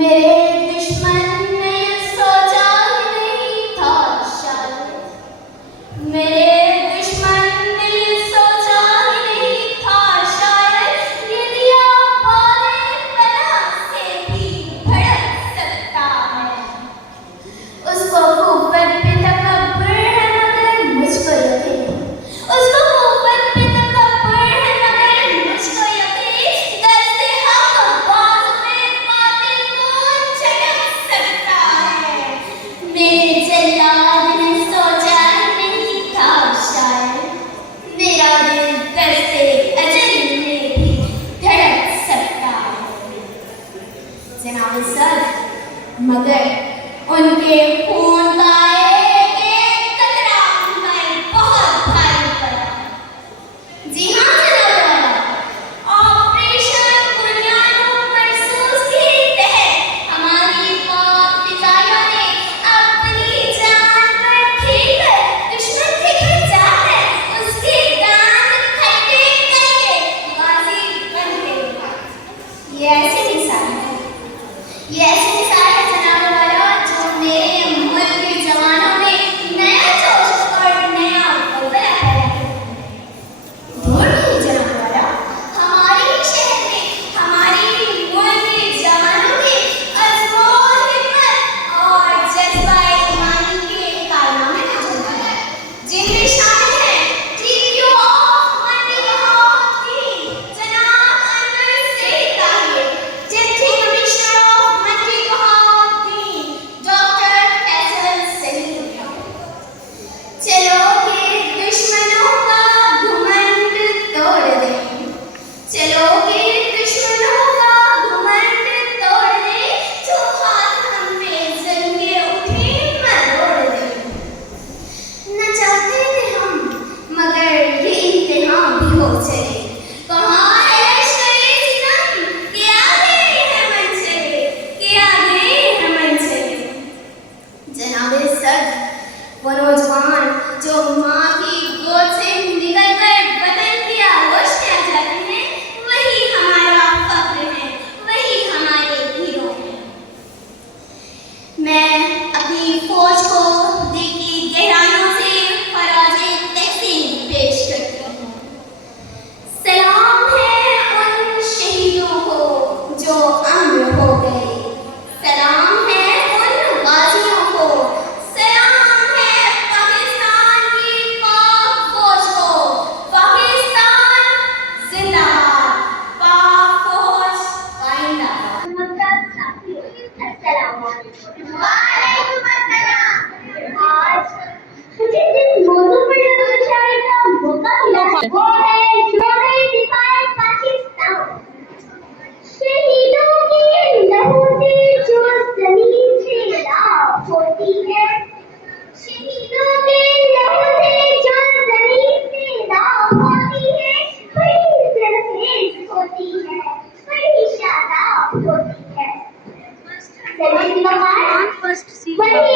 मेरे दुश्मन ने सोचा ही नहीं था शायद, मेरे दुश्मन ने सोचा ही नहीं था शायद, ये दिया बाले पना से भी भड़क सकता है। उसको ऊपर पे तकब्बुर है मगर मुझको यकीन, उसको ऊपर पे तकब्बुर है मगर मुझको यकीन, दर्द हक बाज़ में बातिल को झटक सकता है। मेरे जल्लाद ने सोचा नहीं था शायद, मेरा दिल दर्द अजल में भी धड़क सकता है। जनाब सर, मगर उनके खून का एक कतरा हमारे बहुत भारी पड़ा। जी हाँ जनाब वाला, ऑपरेशन बुनियादों महसूस के तहत हमारी पाक फिजाइयों ने अपनी जान पर खेलकर दुश्मन के घर जाकर उसके दांत खट्टे करके गाजी बन गए। ये ऐसी मिसाल है, ये ऐसी मिसाल है जनाब वाला, जो मेरे मुल्क के जवानों में नया जोश और नया बलबला पैदा करती है। दूर नहीं जनाब वाला, हमारे ही शहर में हमारे मुल्क के जवानों के अज़्म और हिम्मत और जज्बा ईमानी के कारनामे का चलता है, जिनमें शामिल हैं TPO of Mandi of the जनाब Anwar Saeed Tahir, deputy commissioner of Mandi of the doctor Faisal Saleem. चलो के दुश्मनों का घमंड तोड़ दें, चलो के दुश्मनों का घमंड तोड़ दें, जो हाथ हम पे ज़ुल्म के उठे मरोड़ दें। न चाहते थे हम मगर ये इम्तिहान भी हो चले, कहाँ है लश्करे सितम के आगे है मंचले, के आगे है मंचले। जनाब सर, वो नौजवान जो माँ की गोद से निकलकर वतन की आगोश में आ जाते हैं, वही हमारा फख्र है, वही हमारे हीरो हैं। मैं अपनी फौज को दिल की गहराइयों से खराजे तहसीन पेश करती हूँ। सलाम है उन शहीदों को जो अमर हो गए, सलाम है उन गाजियों को, सलाम है पाकिस्तान की पाक फौज को। पाकिस्तान जिंदाबाद, पाक फौज जिंदाबाद। नमस्कार साथियों, अस्सलाम वालेकुम। वालेकुम अस्सलाम। आज मुझे जिस मौजू पर शायरी का मौका मिला वो है शोरे दिफाए पाकिस्तान। शहीदों के लहू से जो ज़मीन से राख होती है, शहीदों के लहू से जो ज़मीन से राख होती है, बड़ी सरखेज होती है, बड़ी शादाब होती है। वही